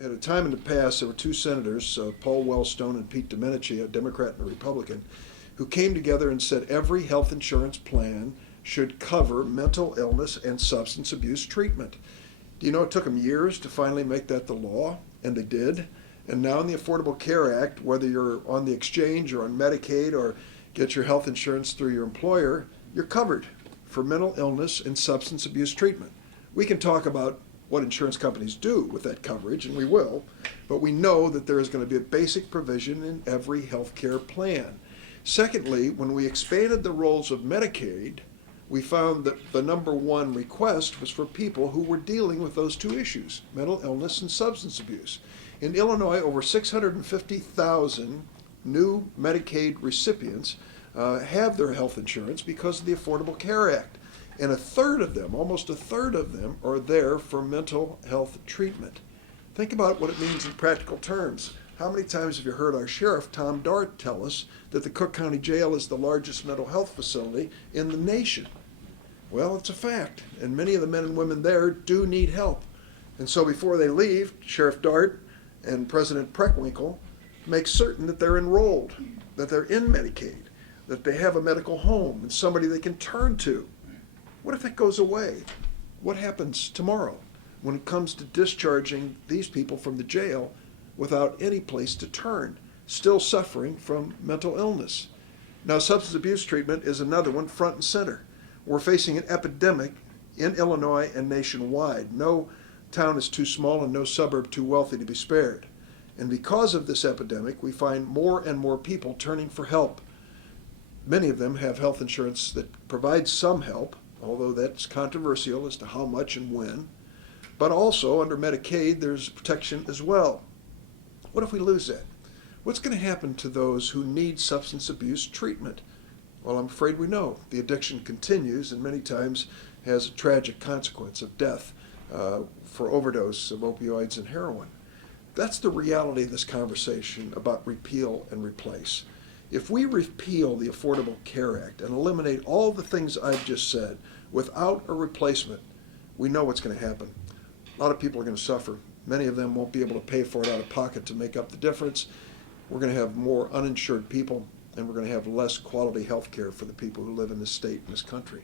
At a time in the past, there were two senators, Paul Wellstone and Pete Domenici, a Democrat and a Republican, who came together and said every health insurance plan should cover mental illness and substance abuse treatment. Do you know it took them years to finally make that the law? And they did. And now in the Affordable Care Act, whether you're on the exchange or on Medicaid or get your health insurance through your employer, you're covered for mental illness and substance abuse treatment. We can talk about what insurance companies do with that coverage, and we will, but we know that there is going to be a basic provision in every health care plan. Secondly, when we expanded the roles of Medicaid, we found that the number one request was for people who were dealing with those two issues, mental illness and substance abuse. In Illinois, over 650,000 new Medicaid recipients have their health insurance because of the Affordable Care Act. And a third of them, almost a third of them, are there for mental health treatment. Think about what it means in practical terms. How many times have you heard our sheriff, Tom Dart, tell us that the Cook County Jail is the largest mental health facility in the nation? Well, it's a fact, and many of the men and women there do need help. And so before they leave, Sheriff Dart and President Preckwinkle make certain that they're enrolled, that they're in Medicaid, that they have a medical home and somebody they can turn to. What if it goes away? What happens tomorrow when it comes to discharging these people from the jail without any place to turn, still suffering from mental illness? Now, substance abuse treatment is another one front and center. We're facing an epidemic in Illinois and nationwide. No town is too small and no suburb too wealthy to be spared. And because of this epidemic, we find more and more people turning for help. Many of them have health insurance that provides some help, although that's controversial as to how much and when. But also, under Medicaid, there's protection as well. What if we lose that? What's going to happen to those who need substance abuse treatment? Well, I'm afraid we know. The addiction continues and many times has a tragic consequence of death for overdose of opioids and heroin. That's the reality of this conversation about repeal and replace. If we repeal the Affordable Care Act and eliminate all the things I've just said without a replacement, we know what's going to happen. A lot of people are going to suffer. Many of them won't be able to pay for it out of pocket to make up the difference. We're going to have more uninsured people, and we're going to have less quality health care for the people who live in this state and this country.